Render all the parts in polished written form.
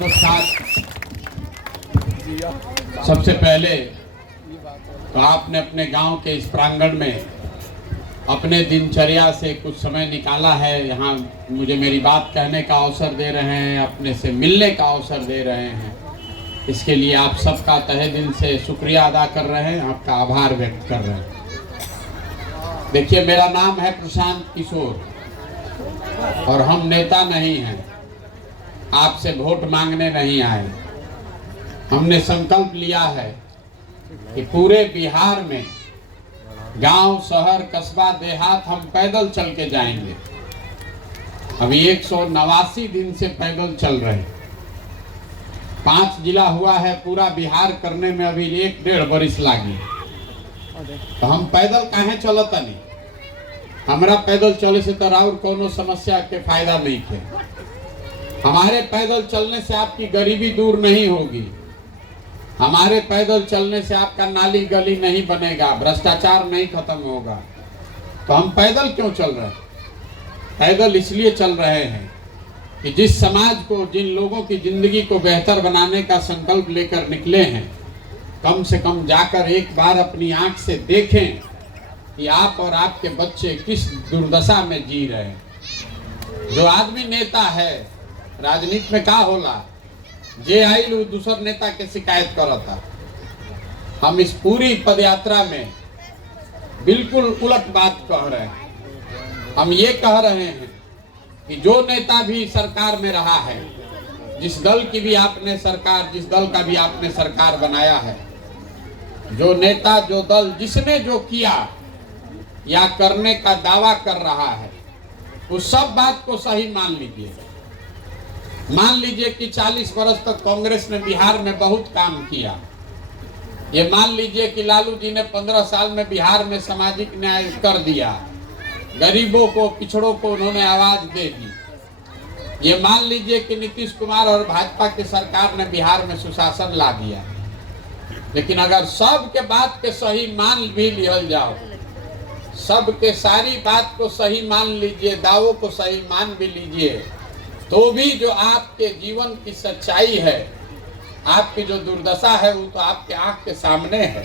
नमस्कार। सबसे पहले तो आपने अपने गांव के इस प्रांगण में अपने दिनचर्या से कुछ समय निकाला है, यहाँ मुझे मेरी बात कहने का अवसर दे रहे हैं, अपने से मिलने का अवसर दे रहे हैं। इसके लिए आप सबका तहे दिल से शुक्रिया अदा कर रहे हैं, आपका आभार व्यक्त कर रहे हैं। देखिए, मेरा नाम है प्रशांत किशोर और हम नेता नहीं हैं, आपसे वोट मांगने नहीं आए। हमने संकल्प लिया है कि पूरे बिहार में गांव, शहर, कस्बा, देहात हम पैदल चल के जाएंगे। अभी 189 दिन से पैदल चल रहे, 5 जिला हुआ है, पूरा बिहार करने में अभी 1-1.5 बरिस लागी। तो हम पैदल काहे चलता नहीं? हमारा पैदल चले से तो और कोनो समस्या के फायदा नहीं थे। हमारे पैदल चलने से आपकी गरीबी दूर नहीं होगी, हमारे पैदल चलने से आपका नाली गली नहीं बनेगा, भ्रष्टाचार नहीं खत्म होगा। तो हम पैदल क्यों चल रहे हैं? पैदल इसलिए चल रहे हैं कि जिस समाज को, जिन लोगों की जिंदगी को बेहतर बनाने का संकल्प लेकर निकले हैं, कम से कम जाकर एक बार अपनी आंख से देखें कि आप और आपके बच्चे किस दुर्दशा में जी रहे हैं। जो आदमी नेता है, राजनीति में का होला, जे आइल दूसर नेता के शिकायत करता। हम इस पूरी पदयात्रा में बिल्कुल उलट बात कह रहे हैं। हम ये कह रहे हैं कि जो नेता भी सरकार में रहा है, जिस दल की भी आपने सरकार, जिस दल का भी आपने सरकार बनाया है, जो नेता, जो दल, जिसने जो किया या करने का दावा कर रहा है, उस सब बात को सही मान लीजिए। मान लीजिए कि 40 वर्ष तक कांग्रेस ने बिहार में बहुत काम किया। ये मान लीजिए कि लालू जी ने 15 साल में बिहार में सामाजिक न्याय कर दिया, गरीबों को, पिछड़ों को उन्होंने आवाज दे दी। ये मान लीजिए कि नीतीश कुमार और भाजपा की सरकार ने बिहार में सुशासन ला दिया। लेकिन अगर सब के बात के सही मान भी लिया जाओ, सब के सारी बात को सही मान लीजिए, दावों को सही मान भी लीजिए, तो भी जो आपके जीवन की सच्चाई है, आपकी जो दुर्दशा है, वो तो आपके आंख के सामने है।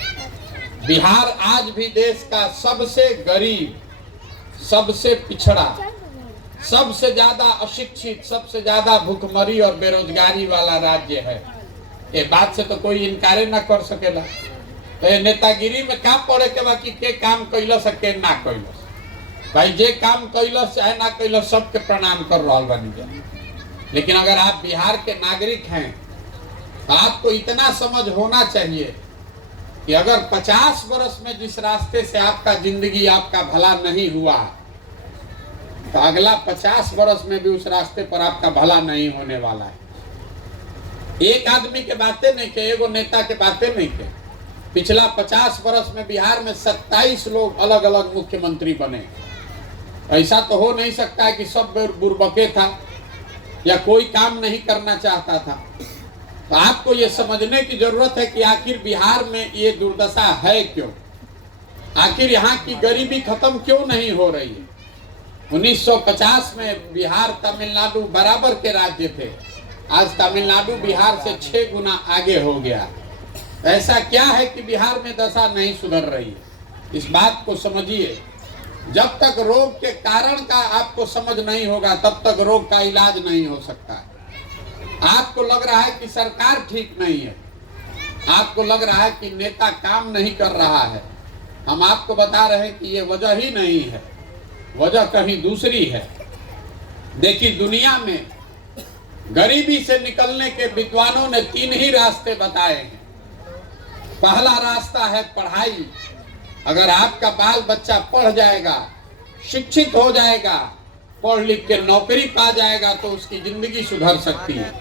बिहार आज भी देश का सबसे गरीब, सबसे पिछड़ा, सबसे ज्यादा अशिक्षित, सबसे ज्यादा भूखमरी और बेरोजगारी वाला राज्य है। ये बात से तो कोई इनकार ना कर सकेला। तो ये नेतागिरी में क्या पड़े के बाकी के काम कैलस के ना कैलस, भाई जे काम कैलस चाहे ना कैलस, सबके प्रणाम कर रहा बनी। लेकिन अगर आप बिहार के नागरिक हैं तो आपको इतना समझ होना चाहिए कि अगर 50 वर्ष में जिस रास्ते से आपका जिंदगी, आपका भला नहीं हुआ, तो अगला 50 वर्ष में भी उस रास्ते पर आपका भला नहीं होने वाला है। एक आदमी के बातें नहीं के, एगो नेता के बातें नहीं के। पिछला 50 वर्ष में बिहार में 27 लोग अलग अलग मुख्यमंत्री बने। ऐसा तो हो नहीं सकता है कि सब बुर्बके था या कोई काम नहीं करना चाहता था। तो आपको ये समझने की जरूरत है कि आखिर बिहार में ये दुर्दशा है क्यों, आखिर यहाँ की गरीबी खत्म क्यों नहीं हो रही है। 1950 में बिहार, तमिलनाडु बराबर के राज्य थे, आज तमिलनाडु बिहार से 6 गुना आगे हो गया। ऐसा क्या है कि बिहार में दशा नहीं सुधर रही है? इस बात को समझिए। जब तक रोग के कारण का आपको समझ नहीं होगा, तब तक रोग का इलाज नहीं हो सकता है। आपको लग रहा है कि सरकार ठीक नहीं है, आपको लग रहा है कि नेता काम नहीं कर रहा है। हम आपको बता रहे हैं कि ये वजह ही नहीं है, वजह कहीं दूसरी है। देखिए, दुनिया में गरीबी से निकलने के विद्वानों ने 3 ही रास्ते बताए हैं। पहला रास्ता है पढ़ाई। अगर आपका बाल बच्चा पढ़ जाएगा, शिक्षित हो जाएगा, पढ़ लिख के नौकरी पा जाएगा, तो उसकी जिंदगी सुधर सकती है।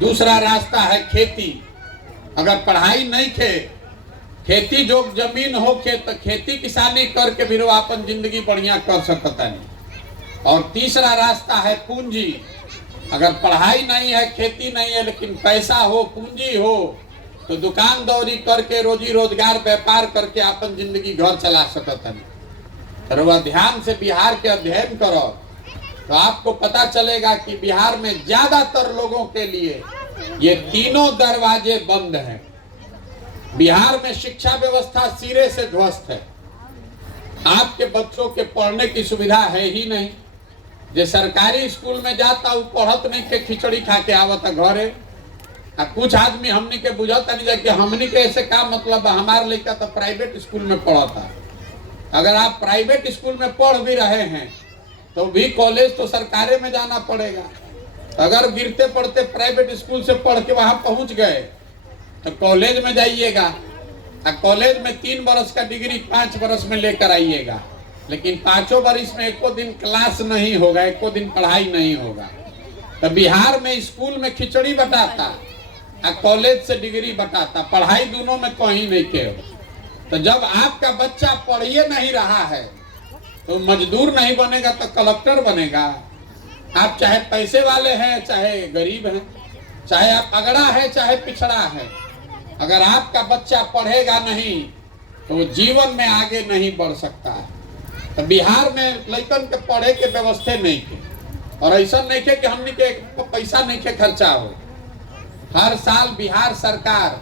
दूसरा रास्ता है खेती। अगर पढ़ाई नहीं खे, खेती जो जमीन हो के, तो खेती किसानी करके भी वो अपन जिंदगी बढ़िया कर सकता नहीं। और तीसरा रास्ता है पूंजी। अगर पढ़ाई नहीं है, खेती नहीं है, लेकिन पैसा हो, पूंजी हो, तो दुकान दौरी करके, रोजी रोजगार, व्यापार करके अपन जिंदगी घर चला सकता नहीं। तो वह ध्यान से बिहार के अध्ययन करो तो आपको पता चलेगा कि बिहार में ज्यादातर लोगों के लिए ये तीनों दरवाजे बंद हैं। बिहार में शिक्षा व्यवस्था सिरे से ध्वस्त है। आपके बच्चों के पढ़ने की सुविधा है ही नहीं। जो सरकारी स्कूल में जाता वो पढ़त नहीं के खिचड़ी खा के आवता घरे। कुछ आदमी हमनी के बुझता नहीं कि हमनी के ऐसे का मतलब हमारे लड़का तो प्राइवेट स्कूल में पढ़ता। अगर आप प्राइवेट स्कूल में पढ़ भी रहे हैं तो भी कॉलेज तो सरकारी में जाना पड़ेगा। अगर गिरते पड़ते प्राइवेट स्कूल से पढ़ के वहां पहुंच गए तो कॉलेज में जाइएगा। कॉलेज में 3 वर्ष का डिग्री 5 वर्ष में लेकर आइएगा, लेकिन 5 वर्ष में एको दिन क्लास नहीं होगा, एको दिन पढ़ाई नहीं होगा। तो बिहार में स्कूल में खिचड़ी बटाता और कॉलेज से डिग्री बटाता, पढ़ाई दोनों में कहीं नहीं के हो। तो जब आपका बच्चा पढ़िए नहीं रहा है तो मजदूर नहीं बनेगा तो कलेक्टर बनेगा। आप चाहे पैसे वाले हैं चाहे गरीब हैं, चाहे आप अगड़ा है चाहे पिछड़ा है, अगर आपका बच्चा पढ़ेगा नहीं तो जीवन में आगे नहीं बढ़ सकता है। तो बिहार में लड़कन के पढ़े के व्यवस्था नहीं के, और ऐसा नहीं के कि हमने के पैसा नहीं के खर्चा हो। हर साल बिहार सरकार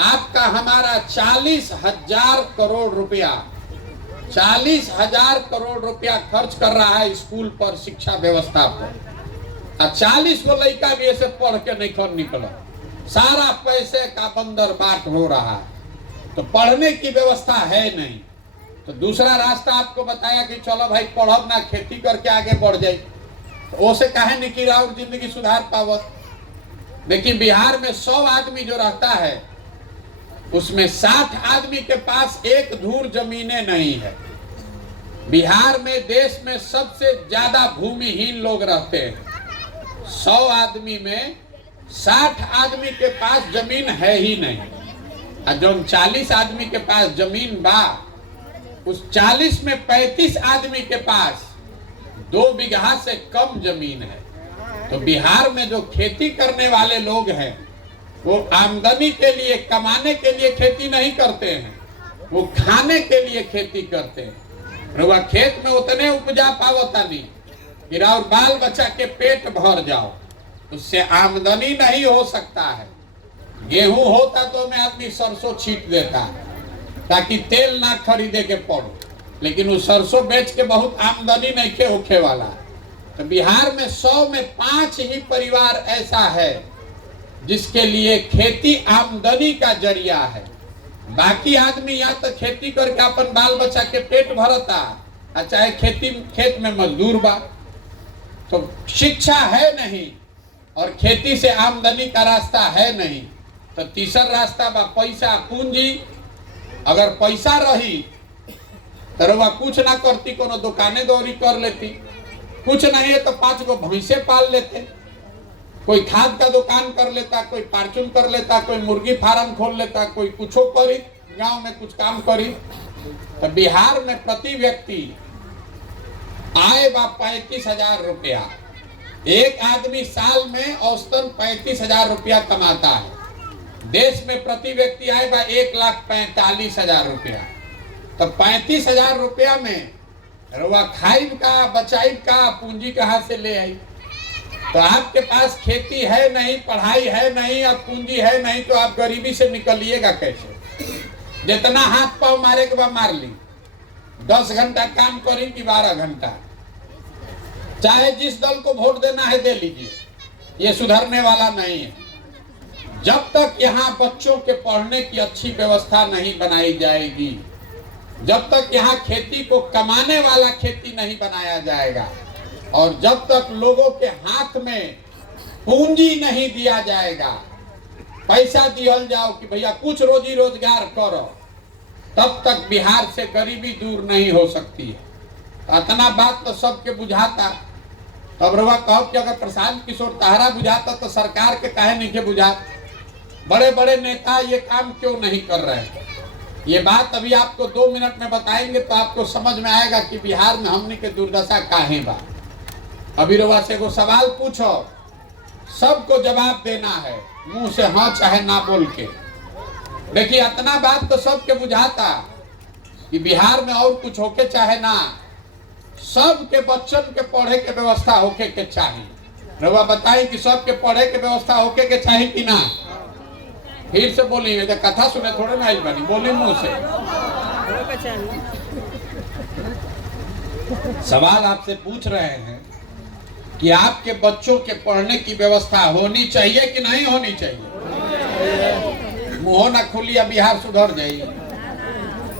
आपका हमारा 40,000 करोड़ रुपया 40,000 करोड़ रुपया खर्च कर रहा है स्कूल पर, शिक्षा व्यवस्था पर। 40 को लड़का भी ऐसे पढ़ के नहीं कर निकला, सारा पैसे का बंदर बाट हो रहा है। तो पढ़ने की व्यवस्था है नहीं। तो दूसरा रास्ता आपको बताया कि चलो भाई पढ़ब ना, खेती करके आगे बढ़ जाए। तो उसे काहे नहीं कि और जिंदगी सुधार पावत। देखिए बिहार में 100 आदमी जो रहता है उसमें 60 आदमी के पास एक धूर जमीनें नहीं है। बिहार में देश में सबसे ज्यादा भूमिहीन लोग रहते हैं। 100 आदमी में 60 आदमी के पास जमीन है ही नहीं, और जो 40 आदमी के पास जमीन बा उस 40 में 35 आदमी के पास 2 बीघा से कम जमीन है। तो बिहार में जो खेती करने वाले लोग हैं वो आमदनी के लिए, कमाने के लिए खेती नहीं करते हैं, वो खाने के लिए खेती करते हैं। वह खेत में उतने उपजा पावता नहीं कि और बाल बच्चा के पेट भर जाओ, उससे आमदनी नहीं हो सकता है। गेहूं होता तो मैं आदमी सरसों छीट देता ताकि तेल ना खरीदे के पड़ो, लेकिन वो सरसों बेच के बहुत आमदनी नहीं के होखे वाला। तो बिहार में 100 में 5 ही परिवार ऐसा है जिसके लिए खेती आमदनी का जरिया है। बाकी आदमी या तो खेती करके अपन बाल बच्चा के पेट भरता, चाहे खेत में मजदूर बा। तो शिक्षा है नहीं और खेती से आमदनी का रास्ता है नहीं, तो तीसरा रास्ता बा पैसा, पूंजी। अगर पैसा रही तो वह कुछ ना करती, कोनो दुकाने दौरी कर लेती। कुछ नहीं है तो 5 गो भैंसे पाल लेते, कोई खाद का दुकान कर लेता, कोई पार्चून कर लेता, कोई मुर्गी फार्म खोल लेता, कोई कुछो करी, गांव में कुछ काम करी। तो बिहार में प्रति व्यक्ति आय बा 35,000 रुपया। एक आदमी साल में औसतन 35,000 रुपया कमाता है। देश में प्रति व्यक्ति आय बा 1,45,000 रुपया। तो 35,000 रुपया में रुआ खाइब का, बचाइब का, पूंजी कहाँ से ले आई। तो आपके पास खेती है नहीं, पढ़ाई है नहीं, अब पूंजी है नहीं, तो आप गरीबी से निकलिएगा कैसे। जितना हाथ पांव मारे के बाद मार ली, 10 घंटा काम करी कि 12 घंटा, चाहे जिस दल को वोट देना है दे लीजिए, ये सुधरने वाला नहीं है। जब तक यहाँ बच्चों के पढ़ने की अच्छी व्यवस्था नहीं बनाई जाएगी, जब तक यहाँ खेती को कमाने वाला खेती नहीं बनाया जाएगा, और जब तक लोगों के हाथ में पूंजी नहीं दिया जाएगा, पैसा दियल जाओ कि भैया कुछ रोजी रोजगार करो, तब तक बिहार से गरीबी दूर नहीं हो सकती है। इतना बात तो सबके बुझाता। तब रवा कहो कि अगर प्रशांत किशोर ताहरा बुझाता तो सरकार के काहे नहीं के बुझात। बड़े बड़े नेता ये काम क्यों नहीं कर रहे हैं, ये बात अभी आपको 2 मिनट में बताएंगे तो आपको समझ में आएगा कि बिहार में हमने के दुर्दशा काहे बा। अभी रवा से को सवाल पूछो, सबको जवाब देना है, मुंह से हाँ चाहे ना बोल के। देखिए इतना बात तो सबके बुझाता कि बिहार में और कुछ होके चाहे ना, सबके बच्चन के पढ़े के व्यवस्था होके के चाहिए। रउआ बताई कि सबके पढ़े के व्यवस्था होके के चाहिए कि ना? फिर से बोली, कथा सुने थोड़े ना आई बनी, बोली मुंह से। सवाल आपसे पूछ रहे हैं कि आपके बच्चों के पढ़ने की व्यवस्था होनी चाहिए कि नहीं होनी चाहिए? मुंह ना खुलिया बिहार सुधर जाइए।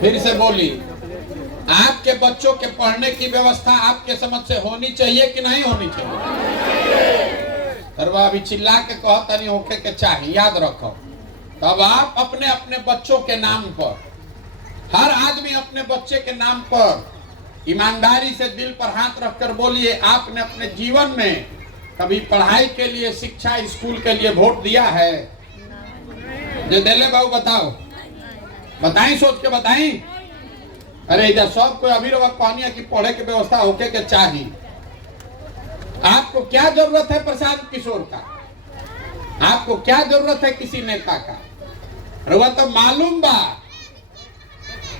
फिर से बोली, आपके बच्चों के पढ़ने की व्यवस्था आपके समझ से होनी चाहिए कि नहीं होनी चाहिए? तरवा अभी चिल्ला के कहता नहीं होके के चाहिए, याद रखो। तब आप अपने अपने बच्चों के नाम पर, हर आदमी अपने बच्चे के नाम पर ईमानदारी से दिल पर हाथ रखकर बोलिए, आपने अपने जीवन में कभी पढ़ाई के लिए, शिक्षा, स्कूल के लिए वोट दिया है? जो दिले बाबू बताओ, बताई, सोच के बताई। अरे इधर सब कोई अभी कहानिया की पढ़े की व्यवस्था होके के चाहिए। आपको क्या जरूरत है प्रशांत किशोर का? आपको क्या जरूरत है किसी नेता का? रुआ तो मालूम बा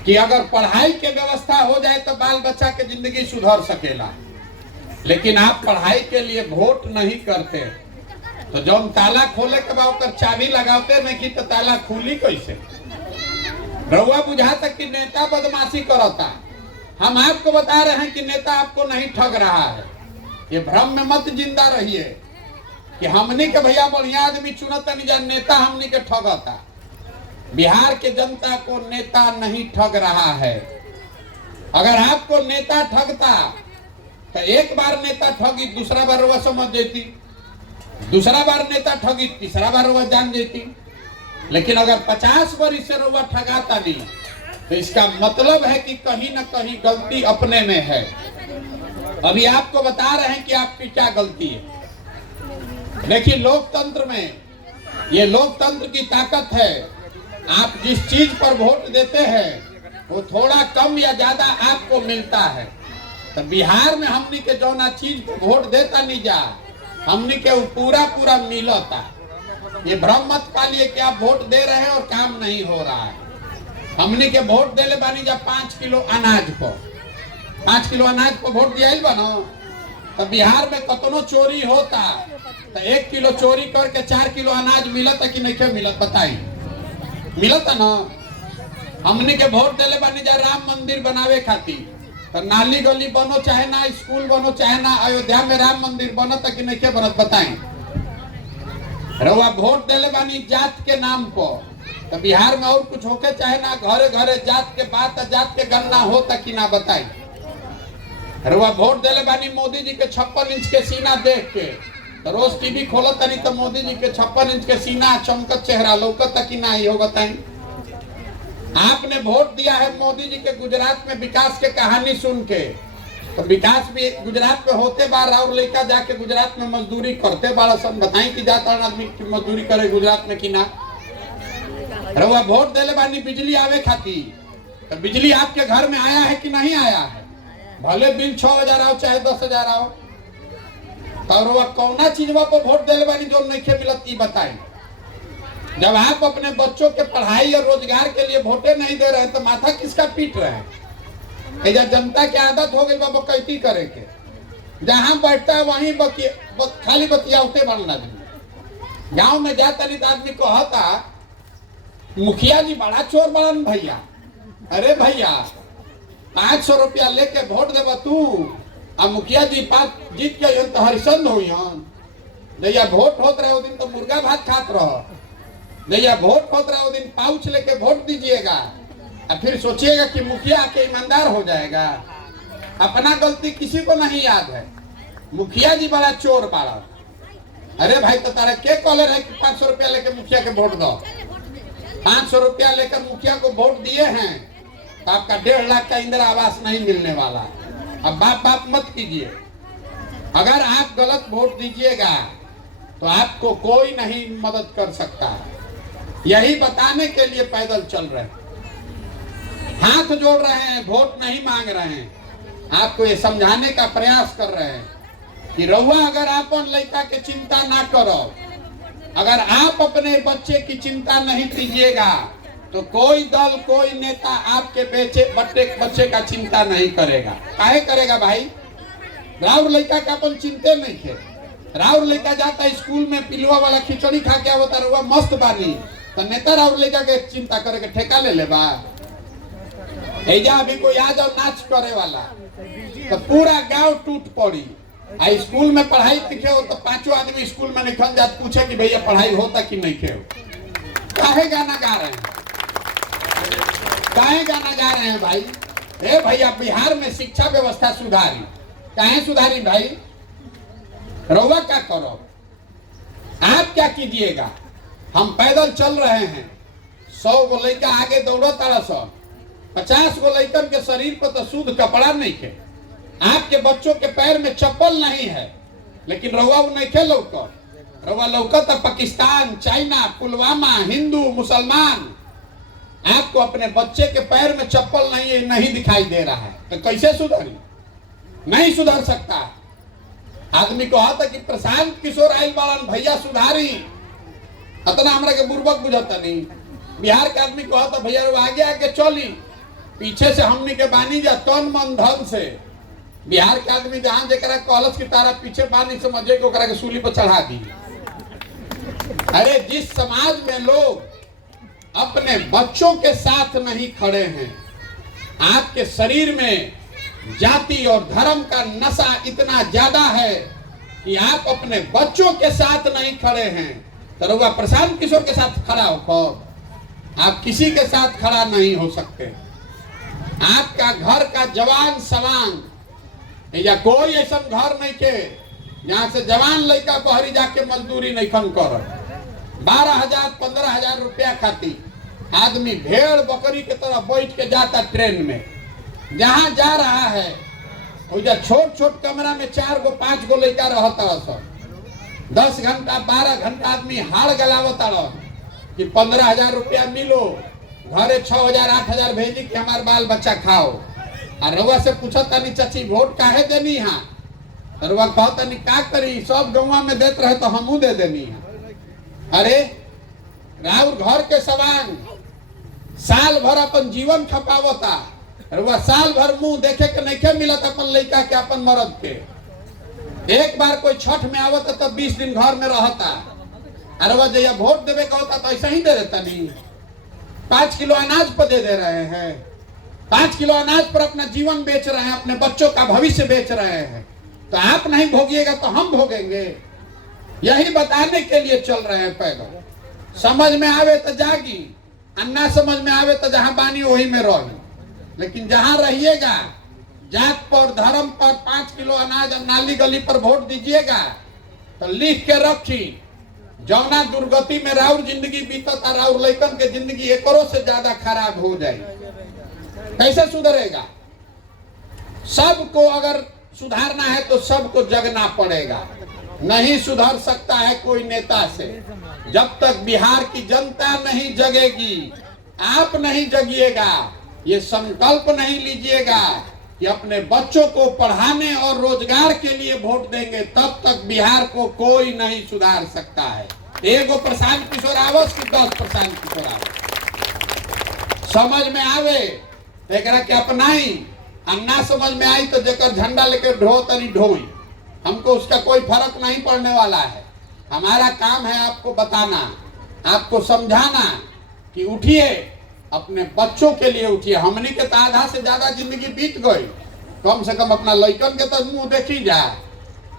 कि अगर पढ़ाई के व्यवस्था हो जाए तो बाल बच्चा के जिंदगी सुधर सकेला, लेकिन आप पढ़ाई के लिए वोट नहीं करते तो जब ताला खोले के बाद चाबी लगाते नहीं कि तो ताला खुली कैसे? रउआ बुझाता कि नेता बदमाशी करता। हम आपको बता रहे हैं कि नेता आपको नहीं ठग रहा है। ये भ्रम में मत जिंदा रहिए कि हमनी के भैया बढ़िया आदमी चुनता नहीं, जान नेता हमनी के ठगता। बिहार के जनता को नेता नहीं ठग रहा है। अगर आपको नेता ठगता तो एक बार नेता ठगी, दूसरा बार रउआ समझ जेती, दूसरा बार नेता ठगी, तीसरा बार रउआ जान जेती। लेकिन अगर 50 वर्ष से रउआ ठगाता नहीं तो इसका मतलब है कि कहीं ना कहीं गलती अपने में है। अभी आपको बता रहे हैं कि आपकी क्या गलती है। देखिए, लोकतंत्र में, ये लोकतंत्र की ताकत है। आप जिस चीज पर वोट देते हैं वो थोड़ा कम या ज्यादा आपको मिलता है। तो बिहार में हमनी के जौना चीज पर वोट देता नहीं जा, हमनी के पूरा पूरा मिलता। ये भ्रम मत पालिए कि आप वोट दे रहे हैं और काम नहीं हो रहा है। हमने के वोट देले बानी जब 5 किलो अनाज पर, 5 किलो अनाज पर वोट दिया बनो। तो बिहार में कतनो चोरी होता तो 1 किलो चोरी करके 4 किलो अनाज मिलता कि नहीं मिलत? बताई, मिलता ना। हमने के वोट देले बानी जा राम मंदिर बनावे खातिर, तो नाली गली बनो चाहे ना, स्कूल बनो चाहे ना, अयोध्या में राम मंदिर बनता कि नहीं बनत? बताई। रउआ वोट देले बानी जात के नाम पर, तो बिहार में और कुछ होके चाहे ना, घरे घरे जात के बात, जात के गणना होता कि ना? बताई। रउआ वोट देले बानी मोदी जी के 56 इंच के सीना देख के, तो रोज टीवी खोलता नहीं तो मोदी जी के 56 इंच के सीना, चमकत चेहरा लौकता कि ना? हो बताई। आपने वोट दिया है मोदी जी के गुजरात में विकास के कहानी सुन के, तो विकास भी गुजरात में होते बार और लेकर जाके गुजरात में मजदूरी करते बार सब। बताई कि जाता आदमी की मजदूरी करे गुजरात में कि ना? रउआ वोट देले बानी बिजली आवे खातिर, तो बिजली आपके घर में आया है कि नहीं आया है? भले बिल 6000 आओ चाहे 10,000 आओ, तो रउआ कौना चीजवा पर वोट देले बानी जो नहीं मिलत? ई बताई। जब आप अपने बच्चों के पढ़ाई और रोजगार के लिए वोटे नहीं दे रहे तो माथा किसका पीट रहे हैं? जनता की आदत हो गई बाबा कैती करे के, जहां बैठता है वहीं खाली बतियाते बनना। गांव में जाता नहीं तो आदमी कहता मुखिया जी बड़ा चोर बड़न भैया। अरे भैया, 500 रुपया लेके वोट देवा तू, अब मुखिया जी पास जीत के तो हरिशंद हुई हम जैया वोट होत रहे वो दिन तो मुर्गा भात खात रहो, जैया वोट होत रहे वो दिन पाउच लेके वोट दीजिएगा और फिर सोचिएगा कि मुखिया के ईमानदार हो जाएगा। अपना गलती किसी को नहीं याद है। मुखिया जी बड़ा चोर बाड़ा। अरे भाई, तो तारा के कॉलर है कि 500 रुपया लेके मुखिया के वोट दो? 500 रुपया लेकर मुखिया को वोट दिए हैं तो आपका 1.5 लाख का इंदिरा आवास नहीं मिलने वाला। अब बाप बाप मत कीजिए। अगर आप गलत वोट दीजिएगा तो आपको कोई नहीं मदद कर सकता। यही बताने के लिए पैदल चल रहे हैं, हाथ जोड़ रहे हैं, वोट नहीं मांग रहे हैं। आपको ये समझाने का प्रयास कर रहे हैं कि रउआ अगर अपन लड़का के चिंता ना करो, अगर आप अपने बच्चे की चिंता नहीं कीजिएगा तो कोई दल, कोई नेता आपके बच्चे का चिंता नहीं करेगा। काहे करेगा भाई? राउर लड़का का अपन चिंते नहीं थे। राउर लड़का जाता स्कूल में पिलुआ वाला खिचड़ी खा के आवता रहुआ मस्त बानी तो नेता राउर लड़का के चिंता करे के ठेका ले लेबा। एजा अभी कोई आ जाओ नाच करे वाला तो पूरा गांव टूट पड़ी। आ स्कूल में पढ़ाई लिखे हो तो पांचों आदमी स्कूल में निकल जात पूछे कि भैया पढ़ाई होता कि नहीं के हो। काहे गाना गा रहे हैं, काहे गाना गा रहे हैं भाई? ए भैया बिहार में शिक्षा व्यवस्था सुधारी, काहे सुधारी भाई? रउआ क्या करो, आप क्या कीजिएगा? हम पैदल चल रहे हैं, 100 गो लड़का आगे दौड़ो तारा सौ, 50 गो लड़कन के शरीर पर तो शुद्ध कपड़ा नहीं के, आपके बच्चों के पैर में चप्पल नहीं है, लेकिन रउआ नहीं खे लौकत। रउआ लौकत पाकिस्तान, चाइना, पुलवामा, हिंदू, मुसलमान। आपको अपने बच्चे के पैर में चप्पल नहीं दिखाई दे रहा है तो कैसे सुधरी? नहीं सुधर सकता। आदमी को आता कि प्रशांत किशोर आयल बालन भैया सुधारी, अतना हमरा के बुर्बक बुझता नहीं। बिहार के आदमी को आता भैया आगे आगे चली, पीछे से हमनी के बानी जा तन मन धन से। बिहार के आदमी जहां जरा कॉलेज की तारा पीछे बानी समझे को करा के सूली पर चढ़ा दी। अरे जिस समाज में लोग अपने बच्चों के साथ नहीं खड़े हैं, आपके शरीर में जाति और धर्म का नशा इतना ज्यादा है कि आप अपने बच्चों के साथ नहीं खड़े हैं, तो रउआ प्रशांत किशोर के साथ खड़ा हो? आप किसी के साथ खड़ा नहीं हो सकते। आपका घर का जवान सवांग या कोई ऐसा घर नहीं के जहां से जवान लड़का बहरी जाके मजदूरी नहीं खन कर 12,000-15,000 रुपया खाती आदमी भेड़ बकरी के तरह बैठ के जाता ट्रेन में। जहां जा रहा है छोट छोट कमरा में 4 गो 5 गो लड़का रहता सब, 10 घंटा 12 घंटा आदमी हाड़ गलावता रह कि 15,000 रुपया मिलो, घरे 6,000-8,000 भेजी कि हमारे बाल बच्चा खाओ। और रउआ से पूछा तानी चाची वोट काहे देनी है? रउआ कहता नहीं का करी, सब गौवा में देते रहे तो हमू दे देनी है। अरे राउर घर के सवांग साल भर अपन जीवन खपावता, रउआ साल भर मुंह देखे के नहीं के मिलत अपन लड़का के अपन मर्द के। एक बार कोई छठ में आवता तो 20 दिन घर में रहता, अरे जैया वोट देवे का होता तो ऐसा ही दे देता नहीं। 5 किलो अनाज पर दे रहे हैं, 5 किलो अनाज पर अपना जीवन बेच रहे हैं, अपने बच्चों का भविष्य बेच रहे हैं। तो आप नहीं भोगिएगा तो हम भोगेंगे। यही बताने के लिए चल रहे हैं पैदल। समझ में आवे तो जागी, अन्ना समझ में आवे तो जहां बानी वही में रही। लेकिन जहां रहिएगा जात पर धर्म पर 5 किलो अनाज नाली गली पर वोट दीजिएगा तो लिख के रखी, जौना दुर्गति में राउर जिंदगी बीतता राउर लड़कन के जिंदगी एकरों से ज्यादा खराब हो जाएगी। कैसे सुधरेगा? सबको अगर सुधारना है तो सबको जगना पड़ेगा। नहीं सुधर सकता है कोई नेता से जब तक बिहार की जनता नहीं जगेगी। आप नहीं जगिएगा, ये संकल्प नहीं लीजिएगा कि अपने बच्चों को पढ़ाने और रोजगार के लिए वोट देंगे, तब तक बिहार को कोई नहीं सुधार सकता है। एगो प्रशांत किशोर आवस की 10 प्रशांत किशोर आवस समझ में आवे एकरा के अपनाई, अन्ना समझ में आई तो जेकर झंडा लेकर ढो तरी ढोई। हमको उसका कोई फर्क नहीं पड़ने वाला है। हमारा काम है आपको बताना, आपको समझाना कि उठिए, अपने बच्चों के लिए उठिए। हमनी के तो आधा से ज्यादा जिंदगी बीत गई, कम से कम अपना लड़कन के तो मुंह देखी जाए,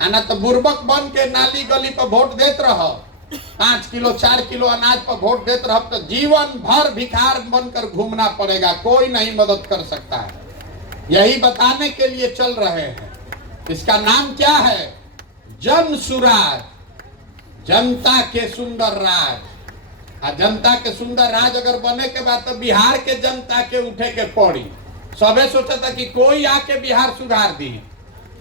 आना तो बुर्बक बन के नाली गली पर वोट देते रहो, 5 किलो 4 किलो अनाज पर वोट देते रहो तो जीवन भर भिखार बनकर घूमना पड़ेगा, कोई नहीं मदद कर सकता है। यही बताने के लिए चल रहे हैं। इसका नाम क्या है? जन सुराज, जनता के सुंदर राज। जनता के सुंदर राज अगर बने के बाद तो बिहार के जनता के उठे के पड़ी। सबे सोचा था कि कोई आके बिहार सुधार दी,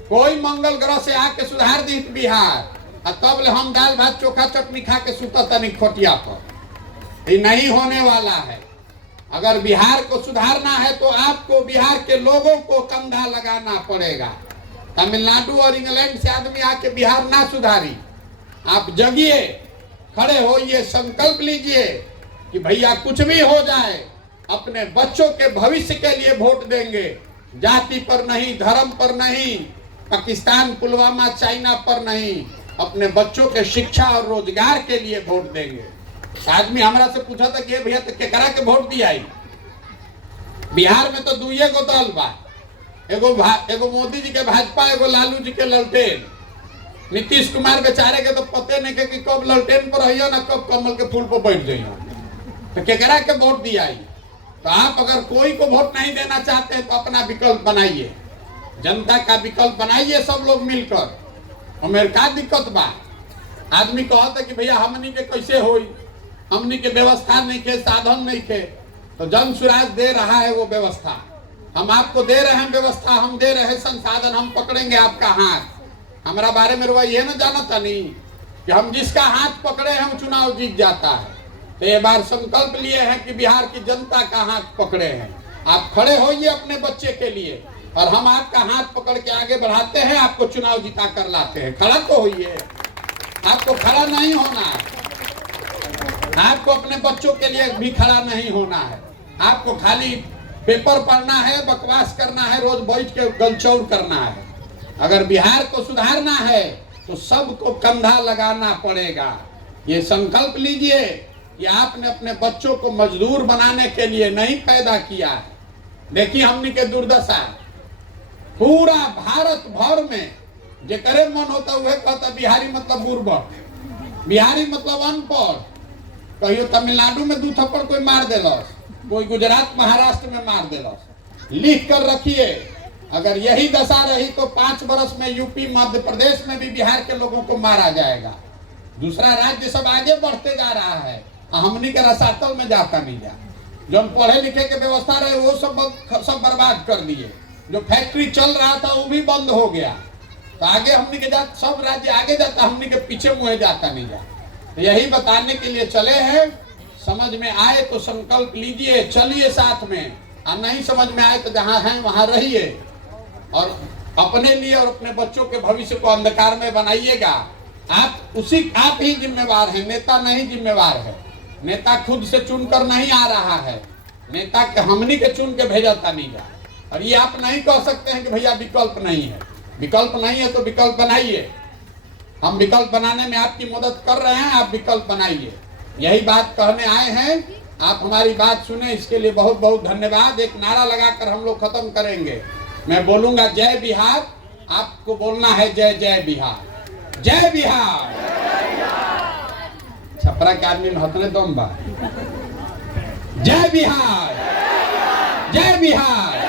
कोई मंगल ग्रह से आके सुधार दी बिहार, और तब हम दाल भात चोखा चटनी खा के सुता था नहीं खोटिया पर। ये नहीं होने वाला है। अगर बिहार को सुधारना है तो आपको बिहार के लोगों को कंधा लगाना पड़ेगा। तमिलनाडु और इंग्लैंड से आदमी आके बिहार ना सुधारी। आप जगिए, खड़े होइए, संकल्प लीजिए कि भैया कुछ भी हो जाए अपने बच्चों के भविष्य के लिए वोट देंगे, जाति पर नहीं, धर्म पर नहीं, पाकिस्तान, पुलवामा, चाइना पर नहीं, अपने बच्चों के शिक्षा और रोजगार के लिए वोट देंगे। आदमी हमरा से पूछा था कि भैया तो केकरा के वोट दिया? बिहार में तो दुइये गो दल बा, एगो मोदी जी के भाजपा, एगो लालू जी के ललटेन। नीतीश कुमार बेचारे के तो पते नहीं कि कब ललटेन पर रहियो ना कब कमल के फूल पर बैठ जाइयो। तो केकरा के वोट दिया? तो आप अगर कोई को वोट नहीं देना चाहते हैं तो अपना विकल्प बनाइए, जनता का विकल्प बनाइए सब लोग मिलकर। हमें का दिक्कत बा? आदमी कहता कि भैया हमनी के कैसे होई, हमनी के व्यवस्था नहीं के, साधन नहीं के। तो जन स्वराज दे रहा है वो व्यवस्था, हम आपको दे रहे हैं व्यवस्था, हम दे रहे हैं संसाधन, हम पकड़ेंगे आपका हाथ। हमारा बारे में रुआ ये ना जाना था नहीं कि हम जिसका हाथ पकड़े हम चुनाव जीत जाता है। तो ये बार संकल्प लिए हैं कि बिहार की जनता का हाथ पकड़े हैं। आप खड़े होइए अपने बच्चे के लिए और हम आपका हाथ पकड़ के आगे बढ़ाते हैं, आपको चुनाव जिता कर लाते हैं। खड़ा तो होइए, आपको खड़ा नहीं होना है, आपको अपने बच्चों के लिए भी खड़ा नहीं होना है। आपको खाली पेपर पढ़ना है, बकवास करना है, रोज बैठ के गलचौर करना है। अगर बिहार को सुधारना है तो सबको कंधा लगाना पड़ेगा। ये संकल्प लीजिए कि आपने अपने बच्चों को मजदूर बनाने के लिए नहीं पैदा किया है। देखिए हमनी के दुर्दशा, पूरा भारत भर में जेकरे मन होता हुए कहता बिहारी मतलब बुर्बक, बिहारी मतलब अनपढ़। कहियो तमिलनाडु में 2 थप्पड़ कोई मार देलस, कोई गुजरात महाराष्ट्र में मार देलस। लिख कर रखिए, अगर यही दशा रही तो 5 वर्ष में यूपी मध्य प्रदेश में भी बिहार के लोगों को मारा जाएगा। दूसरा राज्य सब आगे बढ़ते जा रहा है, हमनी के रसातल में जाता नहीं जा। जो पढ़े लिखे के व्यवस्था रहे वो सब बर्बाद कर दिए। जो फैक्ट्री चल रहा था वो भी बंद हो गया। तो आगे हमनी के जात सब राज्य आगे जाता, हमनी के पीछे मुहे जाता नहीं जा। तो यही बताने के लिए चले हैं। समझ में आए तो संकल्प लीजिए, चलिए साथ में, और नहीं समझ में आए तो जहाँ हैं वहाँ रहिए और अपने लिए और अपने बच्चों के भविष्य को अंधकार में बनाइएगा। आप ही जिम्मेवार हैं, नेता नहीं जिम्मेवार है। नेता खुद से चुनकर नहीं आ रहा है, नेता के हमनी के चुन के भेजा नहीं जा। और ये आप नहीं कह सकते हैं कि भैया विकल्प नहीं है। विकल्प नहीं है तो विकल्प बनाइए। हम विकल्प बनाने में आपकी मदद कर रहे हैं, आप विकल्प बनाइए। यही बात कहने आए हैं। आप हमारी बात सुने इसके लिए बहुत बहुत धन्यवाद। एक नारा लगाकर हम लोग खत्म करेंगे। मैं बोलूंगा जय बिहार, आपको बोलना है जय जय बिहार, जय बिहार। छपरा के आदमी में हतने दम बा। जय बिहार, जय बिहार।